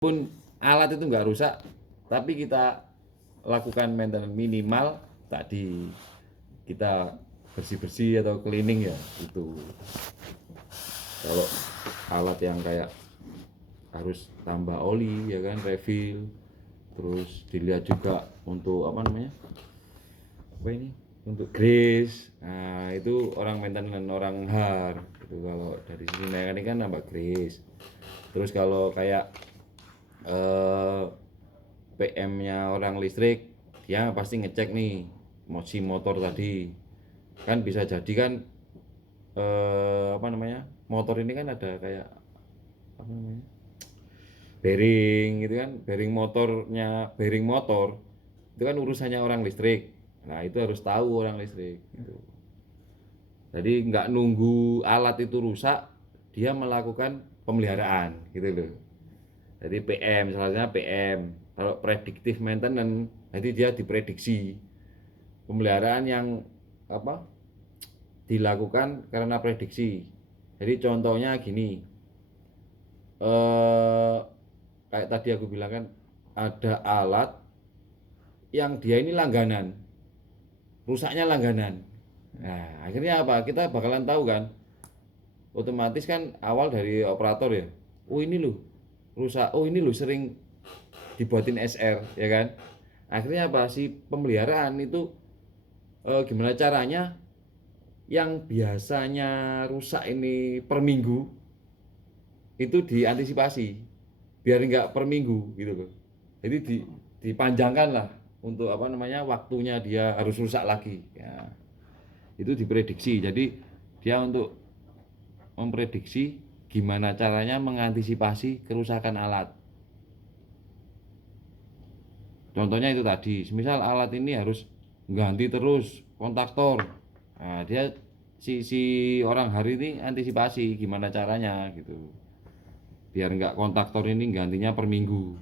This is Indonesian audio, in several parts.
pun alat itu nggak rusak, tapi kita lakukan maintenance minimal tadi, kita bersih-bersih atau cleaning ya itu. Kalau alat yang kayak harus tambah oli ya kan, refill, terus dilihat juga untuk apa namanya, apa ini, untuk grease. Nah itu orang maintenance, orang har itu. Kalau dari sisi mekanik kan nambah grease. Terus kalau kayak PM-nya orang listrik, dia pasti ngecek nih si motor tadi. Kan bisa jadi kan apa namanya, motor ini kan ada kayak apa namanya, bearing gitu kan, bearing motornya, bearing motor itu kan urusannya orang listrik. Nah itu harus tahu orang listrik gitu. Jadi nggak nunggu alat itu rusak dia melakukan pemeliharaan gitu loh. Jadi PM, salahnya PM. Kalau predictive maintenance, jadi dia diprediksi pemeliharaan yang apa, dilakukan karena prediksi. Jadi contohnya gini, kayak tadi aku bilang kan, ada alat yang dia ini langganan, rusaknya langganan. Nah akhirnya apa, kita bakalan tahu kan, otomatis kan awal dari operator ya, oh ini loh rusak, oh ini loh sering dibuatin SR ya kan. Akhirnya apa, si pemeliharaan itu gimana caranya yang biasanya rusak ini per minggu itu diantisipasi biar nggak per minggu gitu loh. Jadi dipanjangkan lah untuk apa namanya, waktunya dia harus rusak lagi ya, itu diprediksi. Jadi dia untuk memprediksi gimana caranya mengantisipasi kerusakan alat. Contohnya itu tadi, misal alat ini harus ganti terus kontaktor. Nah, dia si orang hari ini antisipasi gimana caranya gitu. Biar nggak kontaktor ini gantinya per minggu.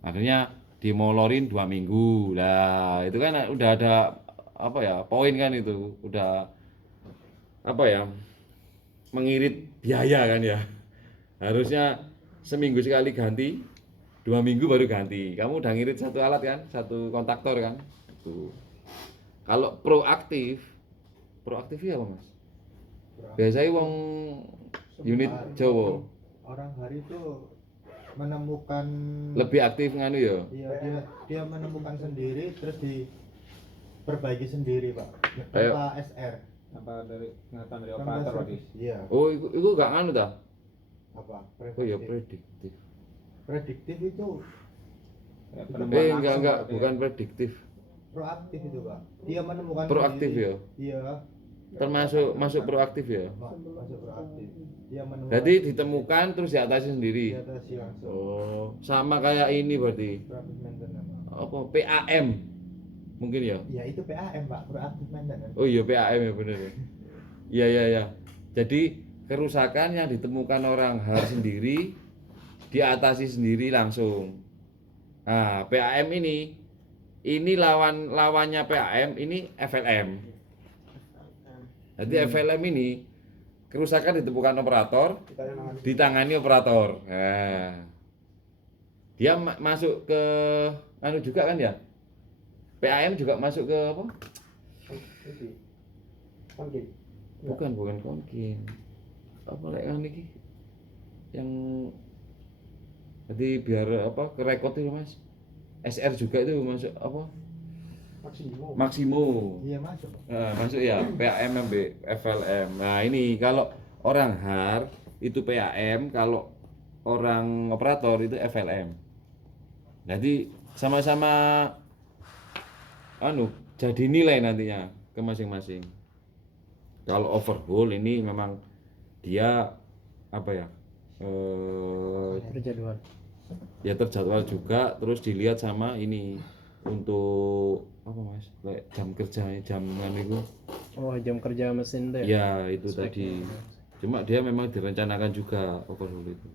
Akhirnya dimolorin 2 minggu. Lah, itu kan udah ada apa ya, poin kan itu. Udah apa ya? Mengirit biaya kan ya. Harusnya seminggu sekali ganti, 2 minggu baru ganti. Kamu udah ngirit satu alat kan, satu kontaktor kan. Tuh. Kalau proaktif, proaktif ya apa mas? Biasanya wong unit Jawa orang hari itu menemukan lebih aktif nganu ya. Iya, dia menemukan sendiri terus diperbaiki sendiri pak Ayo. tanpa SR apa dari ingatan dari operator tadi. Iya. Oh itu gak nganu dah. Apa? Oh ya prediktif. Prediktif itu Ya, penemuan langsung enggak, berarti bukan ya. prediktif. proaktif itu pak. Dia menemukan Proaktif sendiri. ya. Iya. Masuk proaktif ya. Masuk proaktif. Dia menemukan. Jadi ditemukan terus diatasi sendiri. Diatasi langsung. Oh, sama kayak ini berarti. Proaktif maintenance. Apa PAM? Mungkin ya. Ya itu PAM pak, proaktif maintenance. Oh iya PAM ya bener ya. Iya iya ya. Jadi kerusakan yang ditemukan orang harus sendiri diatasi sendiri langsung. Nah, PAM ini lawannya PAM ini FLM. Jadi FLM ini kerusakan ditemukan operator, ditangani operator. Nah, dia masuk ke anu juga kan ya. PAM juga masuk ke apa? Konkin. Bukan konkin. Apa lek kan iki? Yang jadi biar apa, ke record itu mas. SR juga itu masuk apa? Maksimo. Iya masuk. Nah, masuk ya PAM MB FLM. Nah ini kalau orang har itu PAM, kalau orang operator itu FLM. Jadi sama-sama anu jadi nilai nantinya ke masing-masing. Kalau overhaul ini memang dia apa ya, Terjadwal. ya terjadwal juga, terus dilihat sama ini untuk apa mas, kayak jam kerjanya, jam itu. Oh, jam kerja mesin tuh ya? Ya itu tadi. Cuma dia memang direncanakan juga overhaul itu.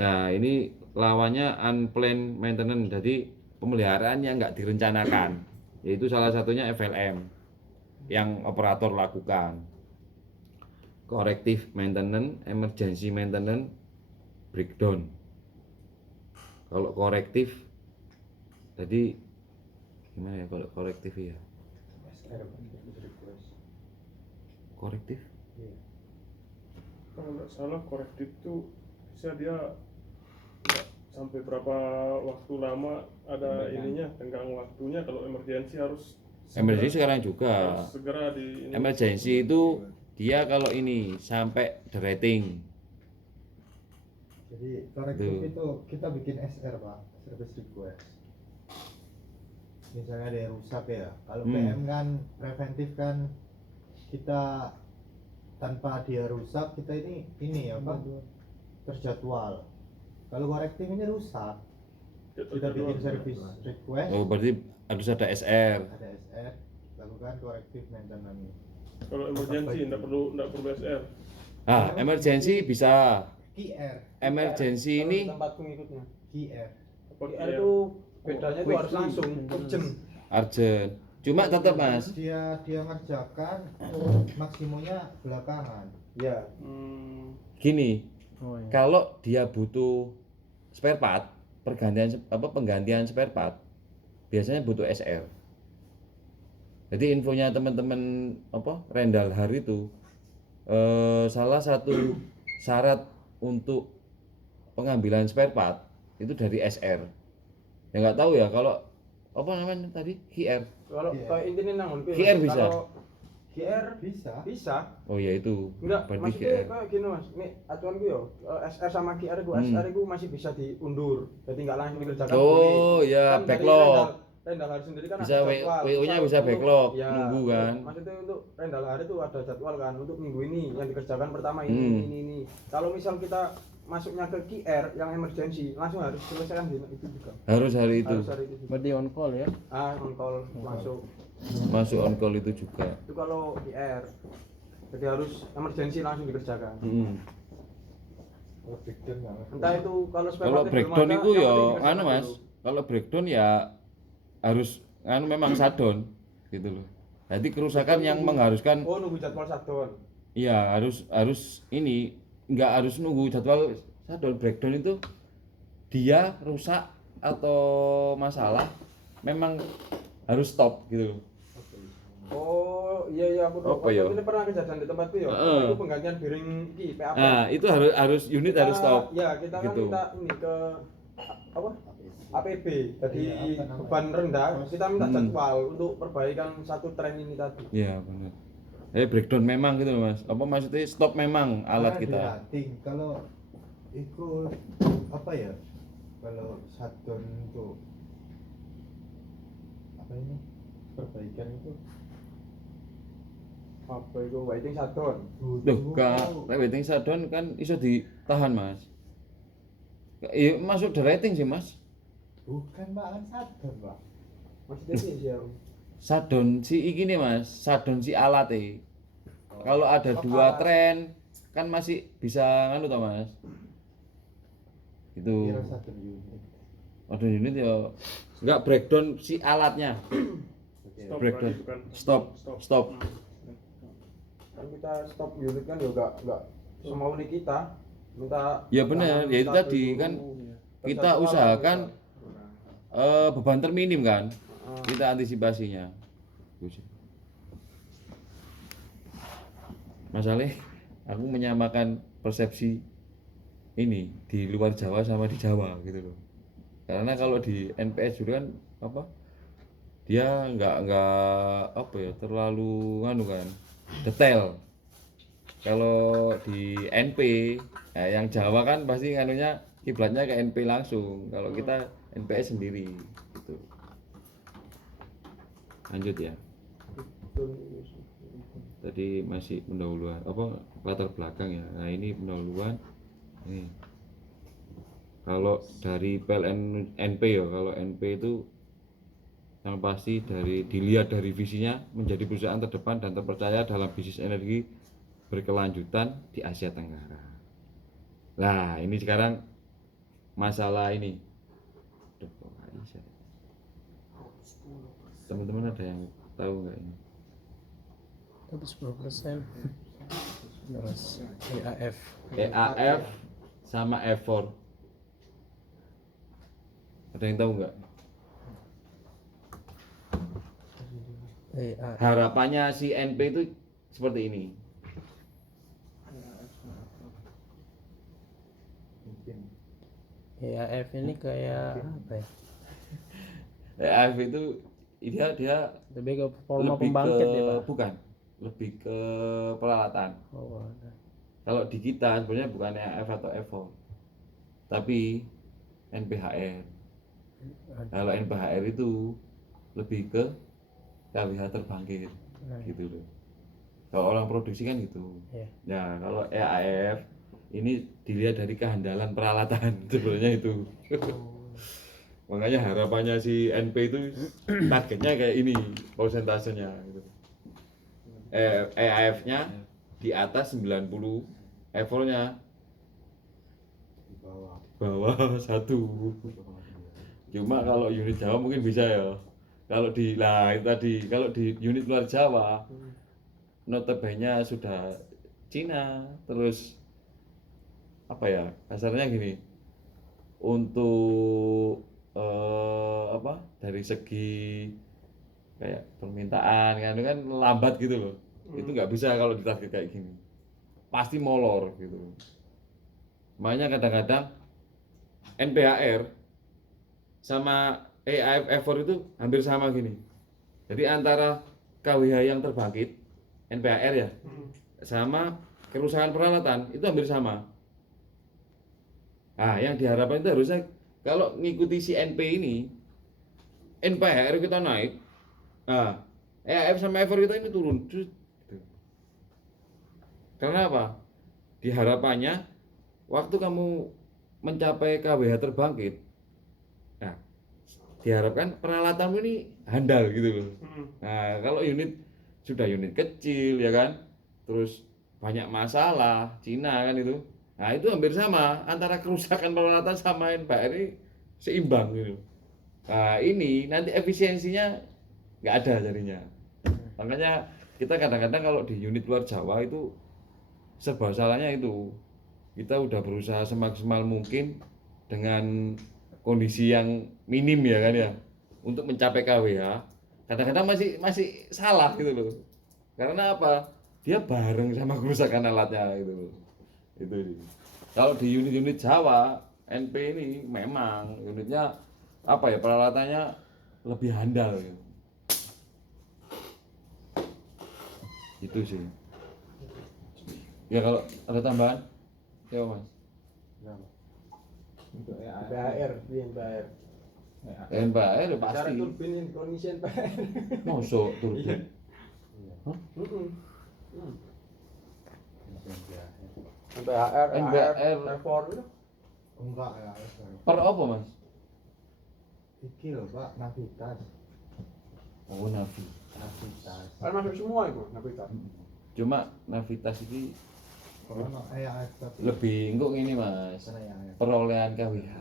Nah ini lawannya unplanned maintenance, jadi pemeliharaan yang nggak direncanakan, yaitu salah satunya FLM yang operator lakukan. Corrective maintenance, emergency maintenance, breakdown. Kalau korektif, tadi gimana ya kalau korektif ya? SR service request. Korektif? Kalau nggak salah korektif tuh bisa dia nggak sampai berapa waktu lama ada ininya tenggang waktunya. Kalau emergensi harus Emergency sekarang juga. harus segera di ini. Emergency itu dia kalau ini sampai the rating. Jadi korektif Tuh. itu kita bikin SR Pak, service request. Misalnya ada yang rusak ya. Kalau PM kan preventif kan kita tanpa dia rusak kita ini apa terjadwal. Kalau korektif ini rusak kita bikin service request, Oh, berarti harus ada SR. ada SR, lakukan korektif maintenance. Kalau emergensi nggak perlu SR. Ah, emergency bisa. QR, Emergency ini Tempat pengikutnya. QR. Apa QR itu bedanya itu harus langsung urgent. urgent. Cuma tetap Mas, Dia ngerjakan maksimumnya belakangan. Ya. gini, Oh iya. kalau dia butuh spare part, penggantian spare part, biasanya butuh SR. Jadi infonya teman-teman Rendal Hari itu salah satu syarat untuk pengambilan spare part itu dari SR. Ya nggak tahu ya kalau apa namanya tadi QR. Kalau kayak intinya nangun QR bisa? Kalau QR bisa. Oh ya itu. Enggak, Berarti maksudnya QR. kayak gini Mas. Ini aturanku yo, SR sama QR itu SR itu masih bisa diundur. Jadi enggak langsung dikerjakan. Oh ya, Kan dari backlog. Rendal hari sendiri kan Bisa ada jadwal. WO-nya Misal bisa untuk- backlog, ya, nunggu kan. Maksudnya untuk Rendal hari itu ada jadwal kan untuk minggu ini yang dikerjakan pertama ini ini. Kalau misal kita masuknya ke QR yang emergency langsung harus selesaikan di itu juga. Harus hari itu. Harus hari itu juga. Berarti on call ya? On call masuk. Masuk on call itu juga. Itu kalau QR. Jadi harus emergency langsung dikerjakan. Kalau breakdown nggak ngerti. Entah itu kalau spare Kalau part breakdown belum ada, itu yang ya penting dikerjakan anu Mas, dulu. kalau breakdown ya harus memang shutdown gitu loh. Jadi kerusakan yang mengharuskan Oh, nunggu jadwal shutdown. iya harus ini nggak harus nunggu jadwal shutdown. Breakdown itu dia rusak atau masalah memang harus stop gitu loh. Oh, iya aku tahu. Apa ya? Ini pernah kejadian di tempatku ya. Heeh. Itu penggantian bearing ki PAP. Nah, itu harus unit harus stop. Ya, kita kan Gitu. minta ini ke apa? APB. Jadi Iya, apa namanya? beban rendah, kita minta jadwal untuk perbaikan satu tren ini tadi. Iya, benar. Breakdown memang gitu loh Mas. Apa maksudnya stop memang alat Karena kita. di rating, kalau ikut apa ya, kalau shutdown itu apa ini perbaikan itu Apa itu waiting shutdown? Loh, rating shutdown kan iso ditahan Mas. Iya, masuk the rating sih Mas. bukan Pak, kan shutdown Pak. Maksudnya sih siapa? Shutdown si iki nih Mas, shutdown si alat Kalau ada dua tren kan masih bisa nganu toh Mas. Itu. Kira shutdown unit. Ada unit ya enggak breakdown si alatnya. Stop Breakdown. berarti bukan Stop. Kan kita stop unit kan ya enggak semau nih kita. Minta Ya benar, ya itu minta tadi dulu. kan kita Terjadwal, usahakan misal. beban terminim kan. Kita antisipasinya. Itu sih. Masalahnya aku menyamakan persepsi ini di luar Jawa sama di Jawa gitu loh. Karena kalau di NPS dulu kan apa? Dia nggak apa ya terlalu nganu kan detail. Kalau di NP yang Jawa kan pasti nganunya kiblatnya ke NP langsung. Kalau kita NPS sendiri gitu. Lanjut ya. Tadi masih pendahuluan apa latar belakang ya. Nah, ini pendahuluan. Nih. Kalau dari PLN NP ya, kalau NP itu yang pasti dilihat dari visinya menjadi perusahaan terdepan dan terpercaya dalam bisnis energi berkelanjutan di Asia Tenggara. Nah, ini sekarang masalah ini. Teman-teman ada yang tahu nggak ini? Tapi 10%. Terus EAF. EAF sama F4. Ada yang tahu nggak? EA Harapannya si NP itu seperti ini. Mungkin EAF ini kayak apa ya? EAF itu dia Lebih ke forma lebih pembangkit ke ya Pak? bukan, lebih ke peralatan. Oh, ada. Kalau di kita sebenarnya bukan EAF atau EVO, tapi NPHR. Kalau NPHR itu lebih ke KWH terbangkit, Nah, gitu loh. Kalau orang produksi kan gitu. Iya. Nah, kalau EAF ini dilihat dari kehandalan peralatan sebenarnya itu. Makanya harapannya si NP itu targetnya kayak ini persentasenya gitu. EAF-nya di atas 90, EVO-nya di bawah. bawah 1. Cuma kalau unit Jawa mungkin bisa ya. Kalau di itu tadi kalau di unit luar Jawa notabene sudah Cina, terus apa ya kasarnya gini, untuk apa dari segi kayak permintaan kan lambat gitu loh. Itu nggak bisa kalau ditarget kayak gini, pasti molor gitu. Makanya kadang-kadang NPHR sama EAF effort itu hampir sama gini. Jadi antara KWH yang terbangkit NPHR ya sama kerusakan peralatan itu hampir sama. Nah, yang diharapkan itu harusnya kalau ngikuti si NP ini, NPHR kita naik, nah, EAF sama effort kita ini turun. Gitu. Karena apa? Diharapannya waktu kamu mencapai KWH terbangkit, nah, diharapkan peralatanmu ini handal gitu loh. Nah, kalau sudah unit kecil ya kan, terus banyak masalah, Cina kan itu. Nah, itu hampir sama antara kerusakan peralatan sama NPHR ini seimbang gitu. Nah, ini nanti efisiensinya nggak ada jadinya. Makanya kita kadang-kadang kalau di unit luar Jawa itu serba salahnya itu. Kita udah berusaha semaksimal mungkin dengan kondisi yang minim ya kan ya untuk mencapai KWH. Kadang-kadang masih salah gitu loh. Karena apa? Dia bareng sama kerusakan alatnya gitu loh. Itu sih. Kalau di unit-unit Jawa NP ini memang unitnya apa ya peralatannya lebih handal gitu. Itu sih. Ya kalau ada tambahan, ya Mas. Untuk NPHR, iya NPHR. NPHR ya Cara pasti. turbin ini kondisi NPHR. Masuk turbin. NPHR, NPHR. R4 itu. Enggak ya. Per apa Mas? Iki loh Pak, Navitas. Oh Navi. Navitas. Kan masuk semua itu, Navitas. Cuma Navitas ini Kalau no EAF tapi lebih engkau ini Mas. sana EAF. Perolehan KWH.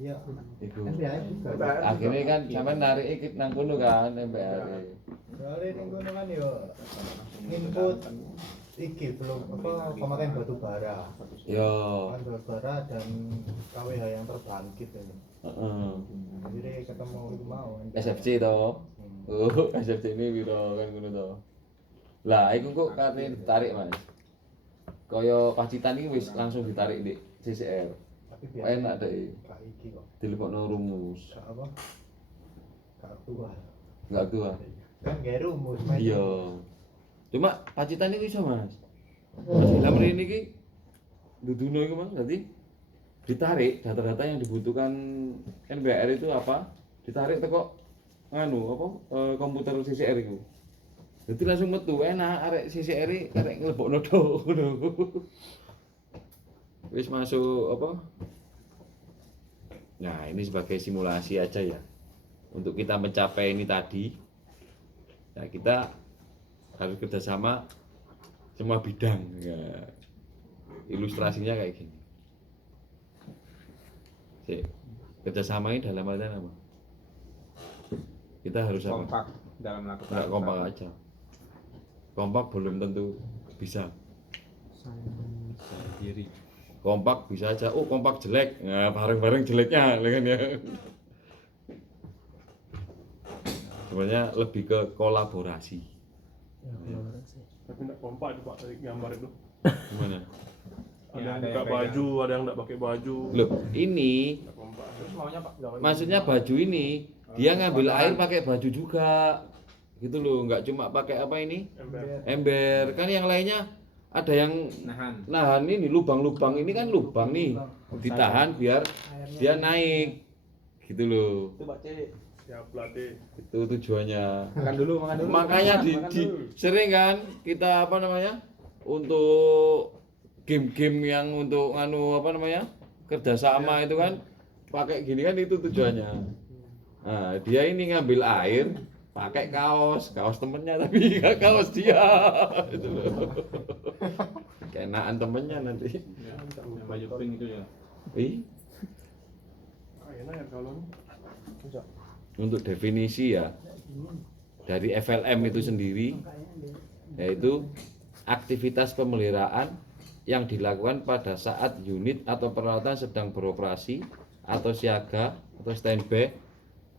Iya. Itu. NPHR juga. NPHR. Akhirnya kan sampai narik ikut nang kono kan NPHR. Soalnya ini gue kan yo input iki belum apa pemakaian batu bara. Yo. Kan batu bara dan KWH yang terbangkit ini. Heeh. Jadi ketemu itu mau. SFC toh. Oh, SFC ini biro kan ngono toh. Lah, iku kok karena ditarik Mas. Kaya Pacitan iki wis langsung ditarik di CCR. Tapi biasa Enak deh. Kak iki kok. Dilebokno rumus. Kak apa? Kak tua. Enggak tua. Kan gak rumus. Iya. Cuma Pacitan iku iso Mas. Mas Ilham ini ki duduno iku Mas, berarti ditarik data-data yang dibutuhkan NPHR itu apa? Ditarik teko nganu apa komputer CCR itu. Jadi langsung metu enak arek CCR arek nglebokno do ngono. Wis masuk apa? Nah, ini sebagai simulasi aja ya. Untuk kita mencapai ini tadi, ya kita harus kerjasama semua bidang. Ya. Ilustrasinya kayak gini. Kerjasama ini dalam artian apa? Kita harus apa? Kompak dalam melakukan. Nggak kompak aja. Kompak belum tentu bisa. diri. kompak bisa aja, oh kompak jelek, nah bareng-bareng jeleknya, kan ya. Sebenarnya lebih ke kolaborasi. Ya, kolaborasi. Tapi nggak kompak itu Pak dari gambar itu. Gimana? Ada Ya, yang ada buka yang baju, ada yang nggak pakai baju. Loh, ini Nggak kompak. Terus maunya Pak gambar maksudnya baju ini dia ngambil air pakai baju juga, gitu loh, nggak cuma pakai apa ini Ember. ember. Kan yang lainnya ada yang nahan ini lubang-lubang, ini kan lubang nih ditahan biar dia naik, gitu loh. itu Pak C. Siap pelatih. Itu tujuannya. Makan dulu. Makanya Makan dulu. sering kan kita apa namanya untuk game-game yang untuk kerjasama itu kan pakai gini kan, itu tujuannya. Nah, dia ini ngambil air pakai kaos temennya tapi nggak kaos dia. Itu loh. Kenaan temennya nanti. Ya, Baju pink itu ya. Ih, enak ya kalau untuk definisi ya dari FLM itu sendiri, yaitu aktivitas pemeliharaan yang dilakukan pada saat unit atau peralatan sedang beroperasi atau siaga atau standby,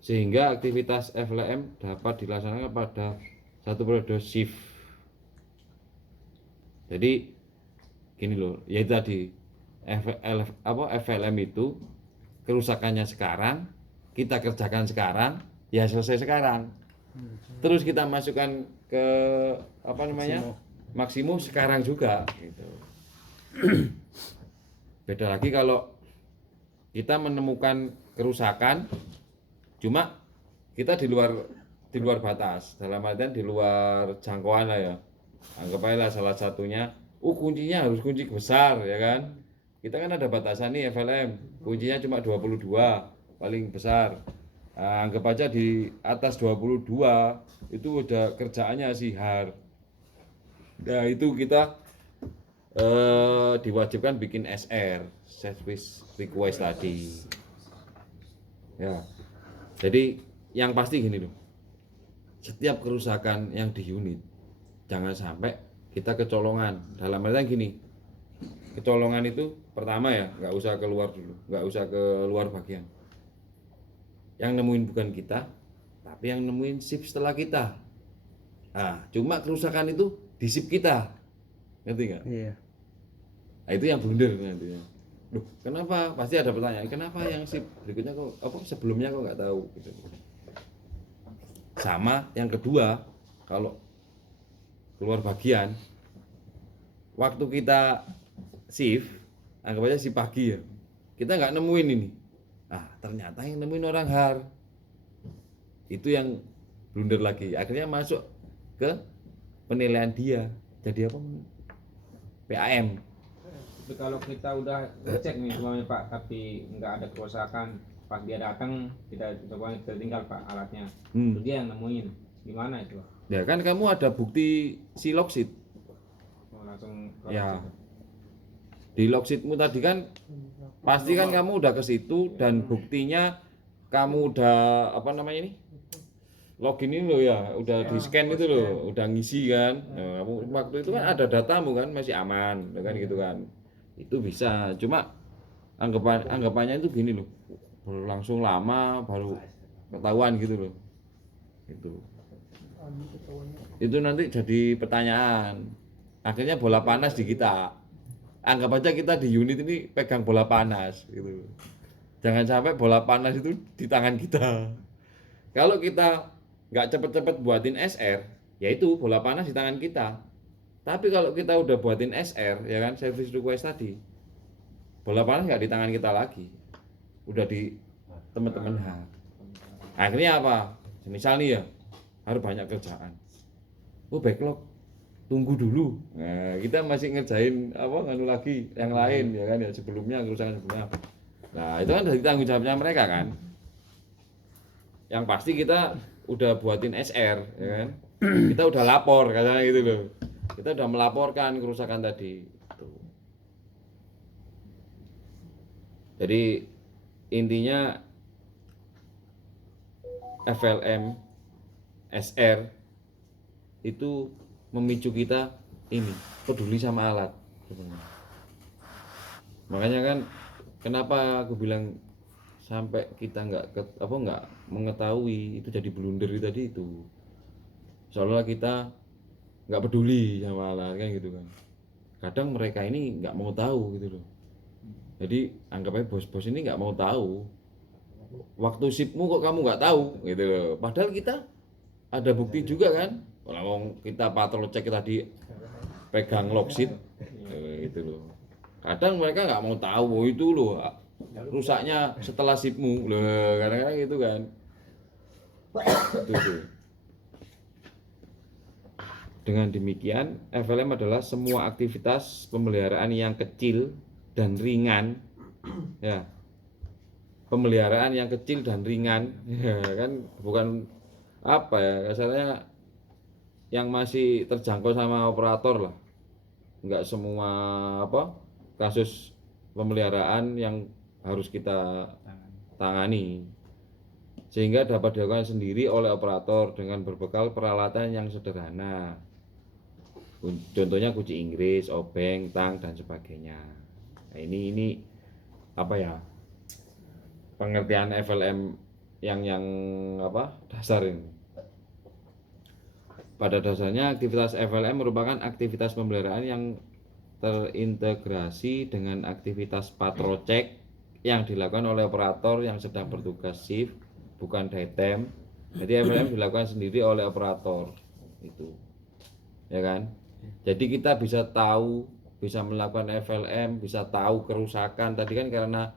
sehingga aktivitas FLM dapat dilaksanakan pada satu periode shift. Jadi gini loh, yaitu tadi FLM itu kerusakannya sekarang, kita kerjakan sekarang, ya selesai sekarang. Terus kita masukkan ke maksimum sekarang juga gitu. Beda lagi kalau kita menemukan kerusakan cuma kita di luar batas, dalam artian di luar jangkauan lah ya. Anggap aja lah salah satunya kuncinya harus kunci besar ya kan. Kita kan ada batasan nih FLM, kuncinya cuma 22 paling besar. Nah, anggap aja di atas 22 itu udah kerjaannya sihar. Nah, itu kita diwajibkan bikin SR, service request tadi. Ya. Jadi yang pasti gini loh. Setiap kerusakan yang di unit jangan sampai kita kecolongan. Dalam artian gini. Kecolongan itu pertama ya, nggak usah keluar dulu, nggak usah ke luar bagian. Yang nemuin bukan kita, tapi yang nemuin shift setelah kita. Nah, cuma kerusakan itu di shift kita, ngerti nggak? Iya. Nah, itu yang blunder nanti. Loh, kenapa? Pasti ada pertanyaan, kenapa yang shift berikutnya kok sebelumnya kok nggak tahu? Gitu. Sama yang kedua, kalau keluar bagian, waktu kita shift, anggap aja si pagi ya, kita nggak nemuin ini. Ah, ternyata yang nemuin orang HAR. Itu yang blunder lagi. Akhirnya masuk ke penilaian dia. Jadi apa? PAM. Tapi kalau kita udah cek nih semuanya Pak, tapi nggak ada kerusakan, pas dia datang kita coba tertinggal Pak alatnya, terus dia yang nemuin, gimana itu? Ya kan kamu ada bukti siloksit. Oh, langsung Ya. Di logsitmu tadi kan pasti kan kamu udah ke situ dan buktinya kamu udah login ini loh ya, udah di scan itu loh, udah ngisi kan. Nah, kamu waktu itu kan ada datamu kan masih aman, kan gitu kan. Itu bisa. Cuma anggapannya itu gini loh. Langsung lama baru ketahuan gitu loh. Itu nanti jadi pertanyaan. Akhirnya bola panas di kita. Anggap aja kita di unit ini pegang bola panas gitu. Jangan sampai bola panas itu di tangan kita. Kalau kita nggak cepet-cepet buatin SR, yaitu bola panas di tangan kita. Tapi kalau kita udah buatin SR, ya kan, service request tadi, bola panas nggak di tangan kita lagi, udah di teman-teman HAR. Akhirnya apa? Misal nih ya, harus banyak kerjaan. Backlog. Tunggu dulu. Nah, kita masih ngerjain lagi yang lain ya kan ya, sebelumnya kerusakan sebelumnya. Nah, itu kan dari tanggung jawabnya mereka kan. Yang pasti kita udah buatin SR ya kan. Kita udah lapor katanya gitu loh. Kita udah melaporkan kerusakan tadi. Tuh. Jadi intinya FLM SR itu memicu kita ini peduli sama alat sebenarnya. Makanya kan kenapa aku bilang sampai kita nggak mengetahui itu jadi blunder tadi itu. Seolah kita nggak peduli sama alat kan gitu kan. Kadang mereka ini nggak mau tahu gitu loh. Jadi anggap aja bos-bos ini nggak mau tahu. Waktu sipmu kok kamu nggak tahu gitu loh. Padahal kita ada bukti juga kan. Kalau kita patrol cek tadi pegang logsit gitu loh. Kadang mereka nggak mau tahu oh, itu loh rusaknya setelah sipmu loh, kadang-kadang gitu kan. Itu tuh. Dengan demikian, FLM adalah semua aktivitas pemeliharaan yang kecil dan ringan, ya. Pemeliharaan yang kecil dan ringan, ya kan, bukan apa ya, kasarnya yang masih terjangkau sama operator lah. Enggak semua apa kasus pemeliharaan yang harus kita tangani, sehingga dapat dilakukan sendiri oleh operator dengan berbekal peralatan yang sederhana. Contohnya kunci Inggris, obeng, tang dan sebagainya. Nah, ini apa ya? Pengertian FLM yang apa? Dasar ini. Pada dasarnya aktivitas FLM merupakan aktivitas pemeliharaan yang terintegrasi dengan aktivitas patrol cek yang dilakukan oleh operator yang sedang bertugas shift, bukan daytime. Jadi FLM dilakukan sendiri oleh operator itu, ya kan? Jadi kita bisa tahu, bisa melakukan FLM, bisa tahu kerusakan tadi kan karena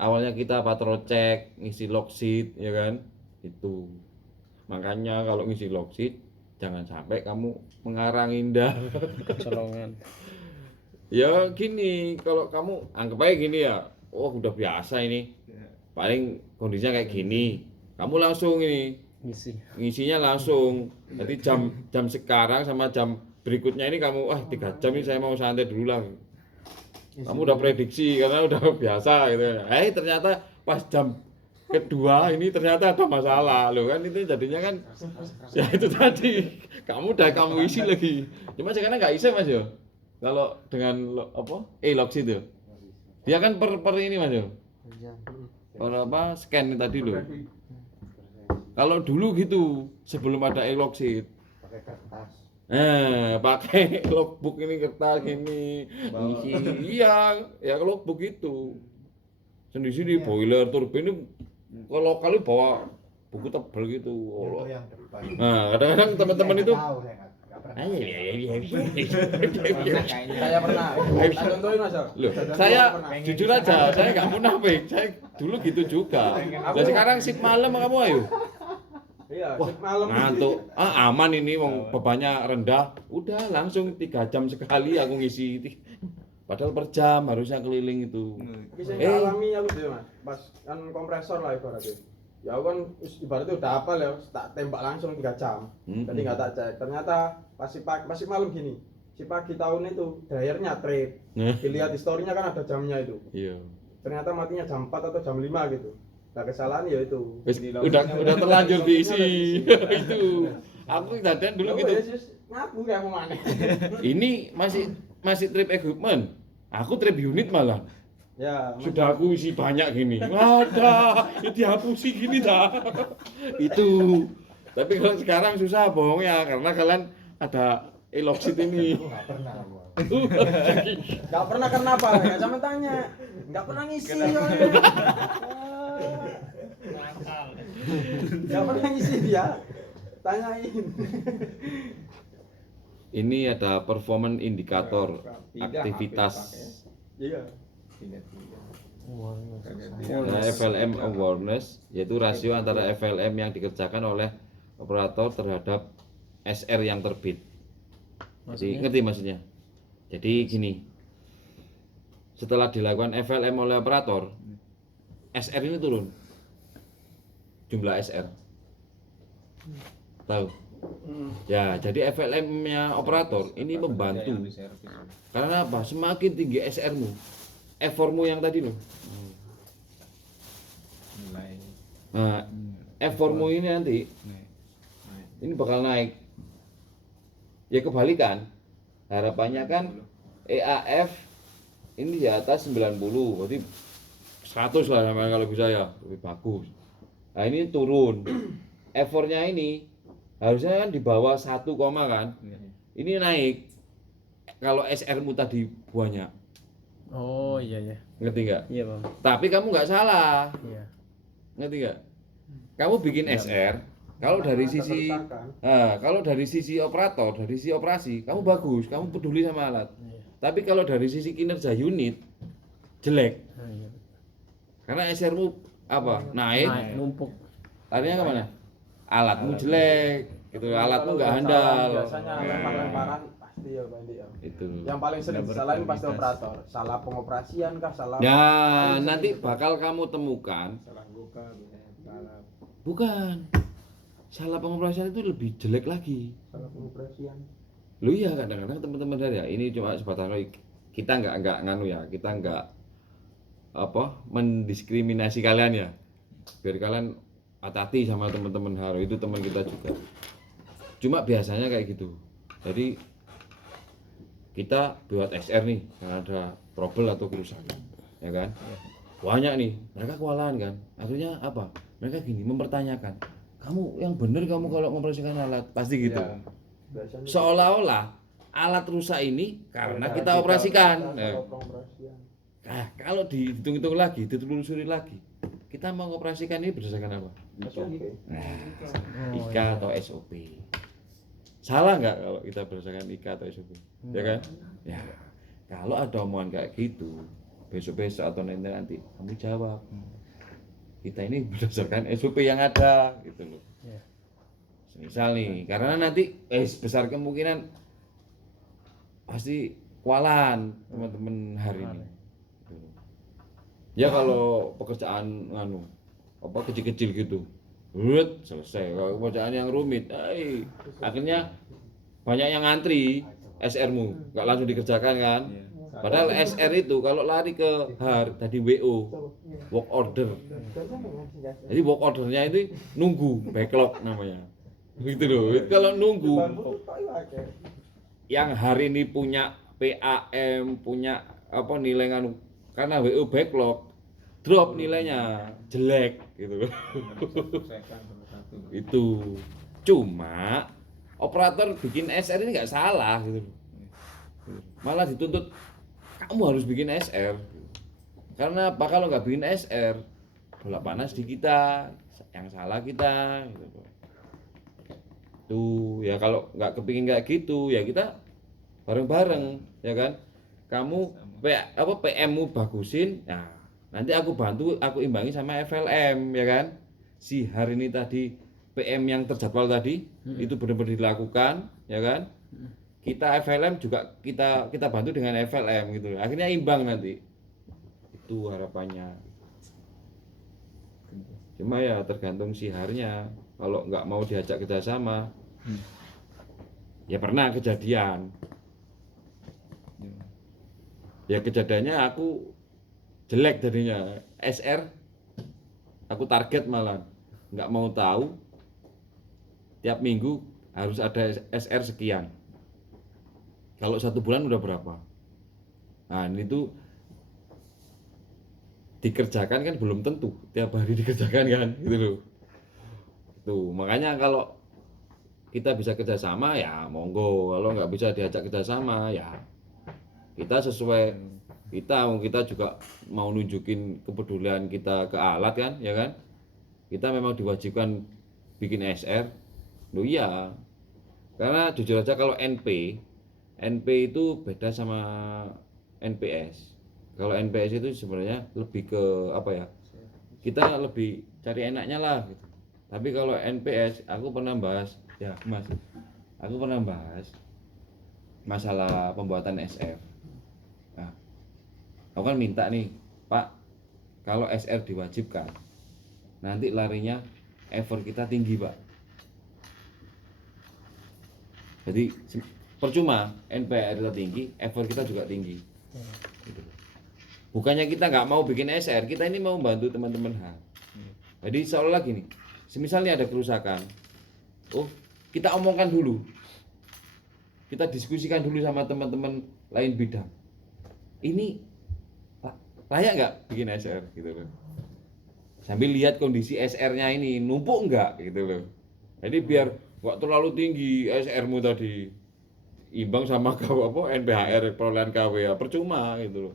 awalnya kita patrol cek, ngisi logsit, ya kan? Itu. Makanya kalau ngisi logsit jangan sampai kamu mengarang indah. Kecolongan. Ya gini, kalau kamu anggap aja gini ya, oh udah biasa ini, paling kondisinya kayak gini, kamu langsung ini ngisinya langsung. Jadi jam sekarang sama jam berikutnya ini kamu 3 jam ini saya mau santai dulu lah. Kamu udah prediksi karena udah biasa gitu. Ternyata pas jam kedua ini ternyata ada masalah loh kan, itu jadinya kan ya itu tadi kamu isi lagi. Cuma sekarang nggak isi mas yo. Kalau dengan logsit itu dia kan per ini mas yo, per apa scan tadi loh. Kalau dulu gitu sebelum ada logsit pakai kertas. Pakai logbook ini kertas gini isi, iya ya logbook itu sendiri boiler turbin kalau kali bawa buku tebal gitu. Itu yang depan. Nah kadang-kadang teman-teman itu Tahu saya nggak pernah. Saya pernah. Tak contohin Mas. Loh, saya jujur aja, saya nggak munafik. Saya dulu gitu juga. Dan sekarang shift malam kamu ayo. Iya, Wah, shift malam. ngantuk. Aman ini wong bebannya rendah. Udah langsung 3 jam sekali aku ngisi. Padahal per jam harusnya keliling itu. Bisa alami aku tuh Mas. Pas kan kompresor lah ibaratnya. Ya aku kan ibaratnya udah hafal ya, tak tembak langsung 3 jam. Jadi nggak tak cek. Ternyata masih malam gini. Si pagi tahun itu dryernya trip. Dilihat historinya kan ada jamnya itu. Iya. Ternyata matinya jam 4 atau jam 5 gitu. Nah kesalahan ya itu. Udah terlanjur diisi. Itu. Aku dadan dulu gitu. Ngaku kayak mau mana? Ini masih trip equipment. Aku trip unit malah. Ya, Sudah aku isi banyak gini. Ada, ya dihapusi gini dah. Itu. Tapi kalau sekarang susah bohongnya karena kalian ada eloksit ini. Nggak pernah gua. nggak pernah kenapa? Nggak sama tanya. Nggak pernah ngisi. Nggak pernah ngisi dia. Tanyain. Ini ada performance indikator aktivitas. Iya. Nah, FLM awareness yaitu rasio antara FLM yang dikerjakan oleh operator terhadap SR yang terbit. Jadi ngerti maksudnya? Jadi gini. Setelah dilakukan FLM oleh operator, SR ini turun. Jumlah SR. Tahu? Ya, jadi FLM-nya operator ini membantu. Karena apa? Semakin tinggi SR-mu, effortmu yang tadi loh. Nah, effortmu ini nanti ini bakal naik. Ya kebalikan. Harapannya kan EAF ini di atas 90, berarti 100 lah namanya kalau bisa ya, lebih bagus. Nah ini turun, effortnya ini harusnya kan di bawah 1, kan, ini naik. Kalau SR-mu tadi banyak, Oh iya ya. ngerti nggak? Iya bang. Tapi kamu nggak salah, Iya. ngerti nggak? Kamu bikin SR, kalau dari Ada sisi kerusakan. kalau dari sisi operator, dari sisi operasi, kamu bagus, kamu peduli sama alat. Iya. Tapi kalau dari sisi kinerja unit, jelek. Nah, iya. Karena SR-mu apa? Naik, Naik numpuk. larinya kemana? Alatmu jelek, gitu. Alatmu Kalau nggak salah, handal. biasanya lempar-lemparan pasti ya Pak Indi ya. Itu. Yang paling sering disalahin pasti operator. Salah pengoperasian kah, salah Ya, paling nanti sering. bakal kamu temukan, Salah buka, salah bukan. Salah pengoperasian itu lebih jelek lagi. salah pengoperasian. Lu iya kadang-kadang teman-teman dari ya, ini cuma sebatas kita nggak nganu ya, kita nggak apa mendiskriminasi kalian ya, biar kalian hati-hati sama teman-teman Haro, itu teman kita juga. Cuma biasanya kayak gitu. Jadi kita buat SR nih, yang ada trouble atau kerusakan, ya kan? Banyak nih, mereka kewalahan kan. Akhirnya apa? Mereka gini mempertanyakan, kamu yang bener kamu kalau mengoperasikan alat, pasti gitu. Ya, biasanya Seolah-olah alat rusak ini karena kita operasikan. salah pengoperasian. Nah, kalau dihitung-hitung lagi, ditelusuri lagi, kita mau mengoperasikan ini berdasarkan apa? SOP. Nah, Oh, IK atau SOP. Salah nggak kalau kita berdasarkan IK atau SOP? Ya kan? Ya. Kalau ada omongan kayak gitu, besok-besok atau nanti kamu jawab. Kita ini berdasarkan SOP yang ada, gitu loh. Iya. Misal nih, karena nanti besar kemungkinan pasti kewalahan teman-teman hari ini. Ya kalau pekerjaan apa kecil-kecil gitu, selesai. Kalau pekerjaan yang rumit, akhirnya banyak yang ngantri SR-mu, nggak langsung dikerjakan kan. Padahal SR itu kalau lari ke HAR tadi WO, work order. Jadi work ordernya itu nunggu, backlog namanya. Gitu loh. Kalau nunggu yang hari ini punya PAM, punya apa nilai karena WO backlog drop nilainya jelek gitu. Itu cuma operator bikin SR ini nggak salah gitu, malah dituntut kamu harus bikin SR karena apa? Kalau nggak bikin SR bola panas di kita, yang salah kita gitu. Tuh ya kalau nggak kepingin kayak gitu ya kita bareng-bareng ya kan, kamu PM-mu bagusin, nah nanti aku bantu, aku imbangi sama FLM ya kan. Si hari ini tadi PM yang terjadwal tadi itu benar-benar dilakukan ya kan. Kita FLM juga kita bantu dengan FLM gitu. Akhirnya imbang nanti. Itu harapannya. Cuma ya tergantung si harnya. Kalau nggak mau diajak kerjasama, ya pernah kejadian. Ya kejadiannya aku jelek jadinya SR, aku target malah nggak mau tahu tiap minggu harus ada SR sekian, kalau 1 bulan udah berapa. Nah ini tuh dikerjakan kan belum tentu tiap hari dikerjakan kan gitu loh. Tuh makanya kalau kita bisa kerjasama ya monggo, kalau nggak bisa diajak kerjasama ya kita sesuai kita juga mau nunjukin kepedulian kita ke alat kan ya kan. Kita memang diwajibkan bikin SR loh iya, karena jujur aja kalau NP itu beda sama NPS. Kalau NPS itu sebenarnya lebih ke apa ya, kita lebih cari enaknya lah gitu. Tapi kalau NPS aku pernah bahas ya Mas, aku pernah bahas masalah pembuatan SR. Nah, aku kan minta nih Pak, kalau SR diwajibkan nanti larinya effort kita tinggi Pak. Jadi percuma NPR kita tinggi, effort kita juga tinggi. Gitu. Bukannya kita nggak mau bikin SR, kita ini mau bantu teman-teman HAR. Jadi seolah lagi nih, misalnya ada kerusakan, kita omongkan dulu, kita diskusikan dulu sama teman-teman lain bidang. Ini layak nggak bikin SR gitu loh. Sambil lihat kondisi SR-nya ini numpuk nggak gitu loh. Jadi biar nggak terlalu tinggi SR-mu tadi, imbang sama NPHR perolehan KW ya percuma gitu loh.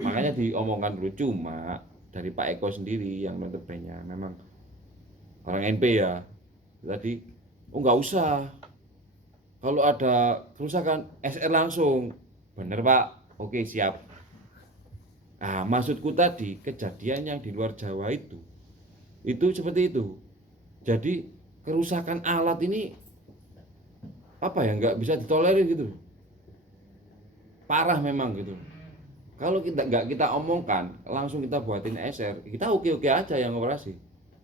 Makanya diomongkan dulu, cuma dari Pak Eko sendiri yang notabene memang orang NP ya tadi, oh nggak usah, kalau ada kerusakan SR langsung. Bener Pak, oke siap. Nah maksudku tadi kejadian yang di luar Jawa itu seperti itu. Jadi kerusakan alat ini apa ya, nggak bisa ditolerir gitu, parah memang gitu. Kalau kita nggak kita omongkan, langsung kita buatin SR, kita oke-oke aja yang operasi.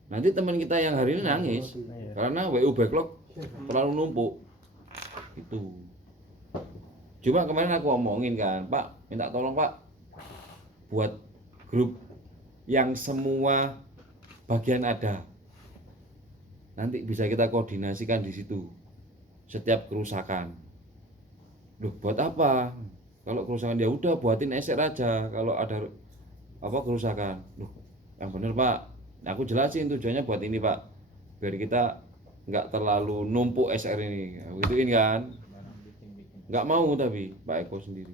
Nanti teman kita yang hari ini nangis karena WU backlog terlalu numpuk. Itu. Cuma kemarin aku omongin kan, Pak, minta tolong Pak, buat grup yang semua bagian ada. Nanti bisa kita koordinasikan di situ. Setiap kerusakan. Loh, buat apa? Kalau kerusakan ya udah buatin SR aja kalau ada kerusakan. Loh, yang bener Pak. Aku jelasin tujuannya buat ini Pak. Biar kita nggak terlalu numpuk SR ini. Gituin kan? Nggak mau tapi Pak Eko sendiri.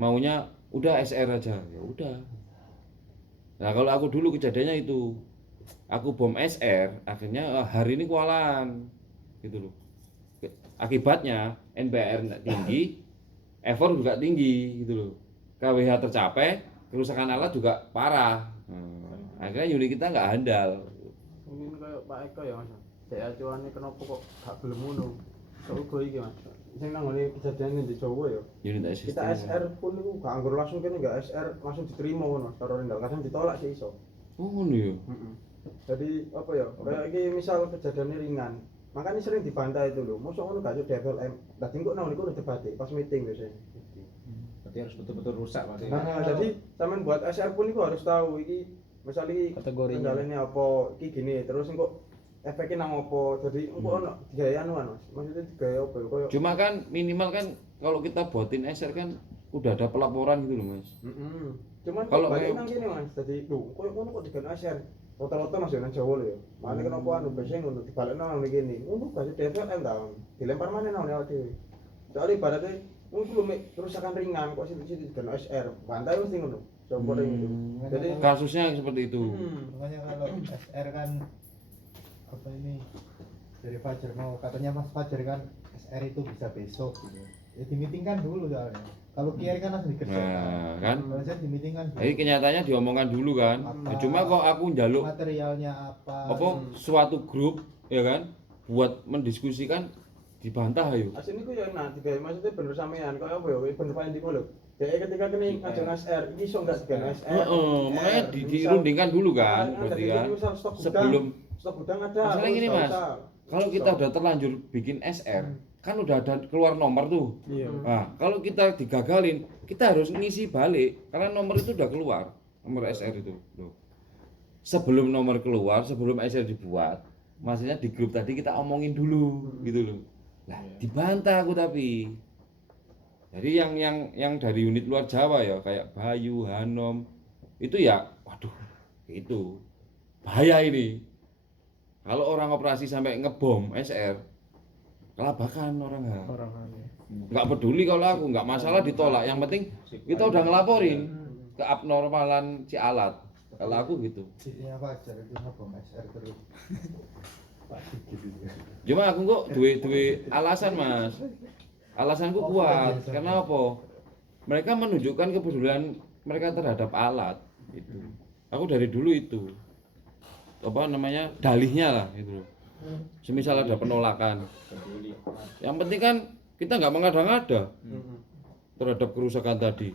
Maunya udah SR aja. Ya udah. Nah, kalau aku dulu kejadiannya itu. Aku bom SR, akhirnya hari ini kewalahan. Gitu loh. Akibatnya NPR tinggi, effort juga tinggi gitu loh. KWH tercapai, kerusakan alat juga parah. Akhirnya unit kita nggak handal. Mungkin kayak Pak Eko ya Mas. Dek acuane kenapa kok gak gelem ngono. Kok uga iki Mas. Sing nang ngene kejadian di Jawa ya. Unit Kita assistant. SR pun itu gak anggur langsung kene enggak SR langsung diterima ngono Mas. Karo Rendal kadang ditolak sih iso. Oh ngono ya. Jadi apa ya? Kayak iki misal kejadiannya ringan. Makanya sering dibantai itu loh. Mosok ngono gak devel M. Dadi kok nang niku debate pas meeting biasanya. Berarti harus betul-betul rusak berarti. Nah, jadi sampean buat SR pun itu harus tahu iki misal iki Kategorinya. kendalanya apa, iki gini, terus engko efeknya nang apa. Jadi engko ono digaya anuan Mas. Maksudnya digaya apa ya? Koyo Cuma kan minimal kan kalau kita buatin SR kan udah ada pelaporan gitu loh Mas. Cuman Kalau kalau balik kayak- nang kene Mas. Jadi lho, koyo ngono kok digan SR. Rata-rata Mas yo nang Jawa lho ya. Mane kenapa anu biasanya ngono dibalekno nang kene. Ngono gak DVLM ta. Dilempar maneh nang awake dhewe. Soale ibaratnya mungkin belum kerusakan ringan kok situ-situ digan SR. Bantai mesti ngono. Coba itu. Jadi Kasusnya seperti itu. Makanya kalau SR kan apa ini dari Fajar mau katanya Mas Fajar kan SR itu bisa besok gitu. Ya di meeting kan dulu soalnya. Kalau QR kan langsung dikerjakan. Nah, kan. Kalau saya di meeting kan Jadi kenyataannya diomongkan dulu kan. Apa- Nah, cuma kok aku njaluk materialnya apa? suatu grup ya kan buat mendiskusikan dibantah ayo. asine ku ya enak digawe maksudnya bener sampean koyo apa ya bener paling di lho. Dek ketika kene ngajeng SR, iki iso enggak digan SR. Makanya dirundingkan dulu kan, berarti kan. Sebelum stok gudang ada. masalah terus gini nggak Mas, usah. kalau kita udah terlanjur bikin SR, kan udah ada keluar nomor tuh. Iya. Nah, kalau kita digagalin, kita harus ngisi balik karena nomor itu udah keluar, nomor SR itu. Loh. Sebelum nomor keluar, sebelum SR dibuat, maksudnya di grup tadi kita omongin dulu gitu loh. Lah, dibantah aku tapi. Jadi yang dari unit luar Jawa ya kayak Bayu, Hanom itu ya waduh, itu bahaya ini. Kalau orang operasi sampai ngebom SR, kelabakan orang ha. Nggak peduli kalau aku, nggak masalah ditolak. Yang penting kita udah ngelaporin keabnormalan si alat. Kalau aku gitu. Sisinya Fajar itu ngebom SR terus. Cuma aku kok duwe alasan Mas. Alasanku kuat. Karena apa? Mereka menunjukkan kepedulian mereka terhadap alat. Itu. Aku dari dulu itu. Apa namanya? Dalihnya lah gitu loh. Semisal ada penolakan. Yang penting kan kita nggak mengada-ngada terhadap kerusakan tadi.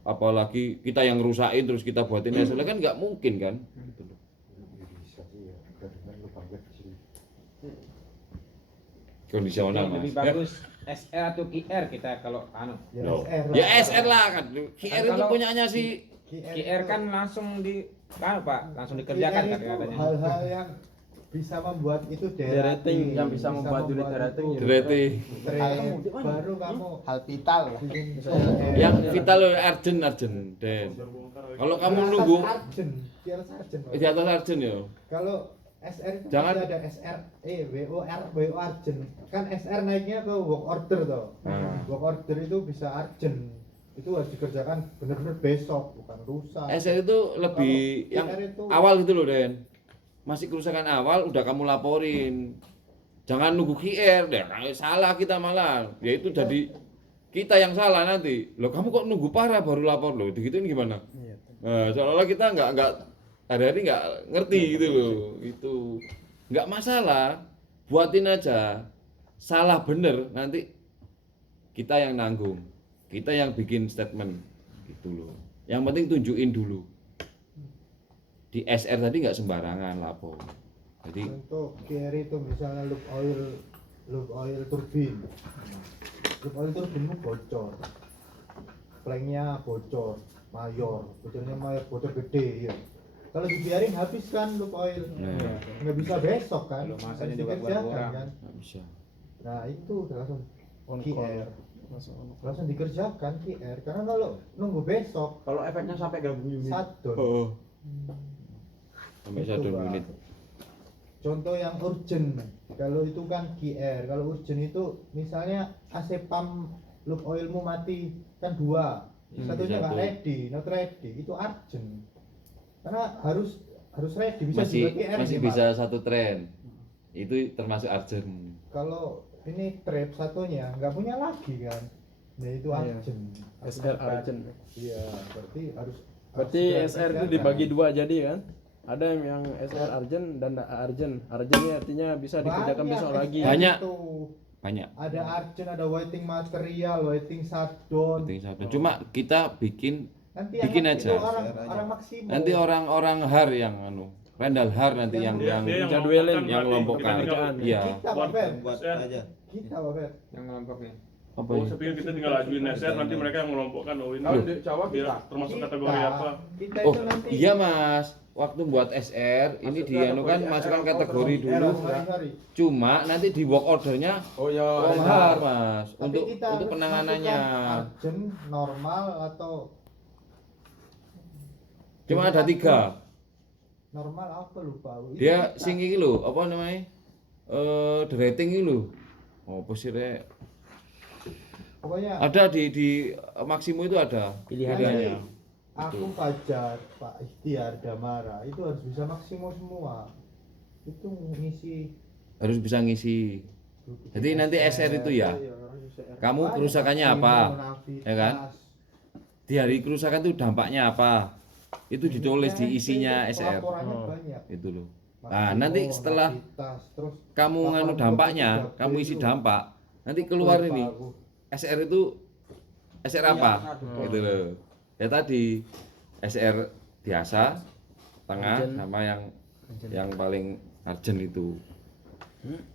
Apalagi kita yang rusakin terus kita buatin SL kan nggak mungkin kan. Gitu loh. Kondisional Mas. Lebih bagus SR atau QR kita kalau anu. Ya Loh. SR lah. Ya SR lah kan. QR itu Kalau- punyanya si QR kan langsung di anu Pak, langsung QR dikerjakan kan itu katanya. hal-hal yang bisa membuat itu Derating, yang bisa membuat unit derating, itu Derating. trade, baru kamu hal vital bikin Yang vital urgent Den. Kalau kamu nunggu di atas urgent, Pak. di atas urgent ya. Kalau SR itu Jangan- pasti ada SR, WO urgent. Kan SR naiknya ke work order toh. Work order itu bisa urgent. Itu harus dikerjakan benar-benar besok, bukan rusak. SR itu lebih Kalau yang SR itu- awal gitu loh Den. Masih kerusakan awal udah kamu laporin. Jangan nunggu QR deh, salah kita malah. Ya itu jadi kita yang salah nanti. Loh kamu kok nunggu parah baru lapor loh. Digituin gimana? Nah, seolah-olah kita nggak hari-hari nggak ngerti gitu loh. Itu nggak masalah. Buatin aja. Salah bener nanti kita yang nanggung. Kita yang bikin statement gitu loh. Yang penting tunjukin dulu. Di SR tadi nggak sembarangan lapor. Jadi Untuk QR itu misalnya loop oil turbin. Loop oil turbinmu bocor. Planknya bocor, bocor gede ya. Kalau dibiarin habis kan loop oil. Nah. Nggak bisa besok kan. Kalau masanya Harus juga dikerjakan kurang. kan. nggak bisa. Nah itu udah langsung On QR. call. Langsung dikerjakan QR. Karena kalau nunggu besok Kalau efeknya sampai ganggu unit. shutdown. Oh. Sampai Itu, satu Pak. unit. Contoh yang urgent, kalau itu kan QR, kalau urgent itu misalnya AC pump loop oilmu mati kan dua, satunya nggak satu. ready, not ready, itu urgent. Karena harus ready, bisa Masih juga QR masih nih, Pak. bisa satu tren. Itu termasuk urgent. Kalau ini trap satunya nggak punya lagi kan, nah itu Iya. urgent. SR urgent. Iya, berarti harus. Berarti harus SR itu dikerjakan. dibagi dua jadi kan? Ada yang SR urgent dan urgent. Urgentnya artinya bisa dikerjakan Banyak besok lagi. SR Banyak. itu. Banyak. Ada urgent, ada waiting material, waiting shutdown. Penting satu. Cuma kita bikin Nanti bikin yang aja. itu orang maksimum. nanti orang-orang har yang Rendal har nanti yang Dia yang jadwelin, yang ngelompokkan mengelompokkan. berarti. Iya. kita Pak Fer, buat SR. aja kita Pak Fer. Yang ngelompoknya. Apa Oh, ya? saya pikir kita tinggal ajuin SR, nanti mereka yang melompokkan. Oh ini Kalau di Jawa dia kita. termasuk Kita- kategori apa? Kita Oh itu nanti iya mas, waktu buat SR ini Masuk dia kan kategori masukkan SR, kategori oh, dulu. sorry. Cuma nanti di work ordernya Oh ya. har mas Tapi untuk kita harus penanganannya. masukkan urgent, normal atau Cuma ada 3. normal apa lupa. Itu Dia kita. sing iki lho, apa namanya? The rating iki lho. Apa sih rek? Pokoknya Ada di Maximo itu ada nanti aku Fajar, Pak Ikhtiar, Damara itu harus bisa maksimum semua. Itu ngisi. harus bisa ngisi. Jadi nanti SR itu ya, kamu kerusakannya apa, ya kan? Di hari kerusakan itu dampaknya apa? Itu ditulis di isinya SR. Laporannya banyak. Itu loh. Nah, nanti setelah kamu nganu dampaknya, kamu isi dampak, nanti keluar ini SR itu SR apa? Gitu loh. Ya tadi SR biasa, tengah, sama yang paling urgent itu.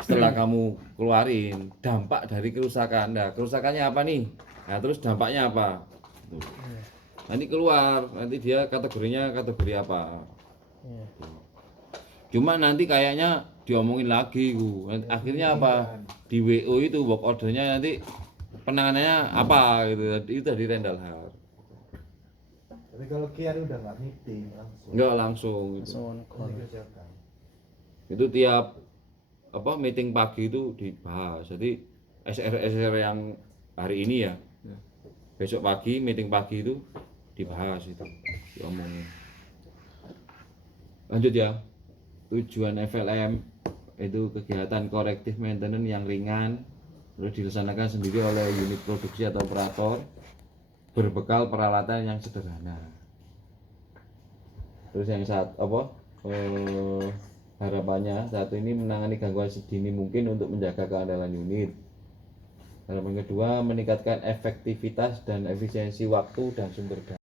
Setelah kamu keluarin dampak dari kerusakan, nah kerusakannya apa nih? Nah terus dampaknya apa? Tuh. Nanti keluar, nanti dia kategorinya kategori apa? Cuma nanti kayaknya diomongin lagi, akhirnya apa? Di WO itu work ordernya nanti penanganannya apa gitu? Itu tadi Rendal Har. Tapi kalau QR udah nggak meeting langsung. Enggak langsung gitu. Langsung on call. Dikerjakan. Itu tiap apa meeting pagi itu dibahas. Jadi SR yang hari ini ya, besok pagi meeting pagi itu dibahas itu, diomongin. Lanjut ya. Tujuan FLM itu kegiatan corrective maintenance yang ringan, terus dilaksanakan sendiri oleh unit produksi atau operator berbekal peralatan yang sederhana. Terus yang harapannya saat ini menangani gangguan sedini mungkin untuk menjaga keandalan unit. Harapan kedua meningkatkan efektivitas dan efisiensi waktu dan sumber daya.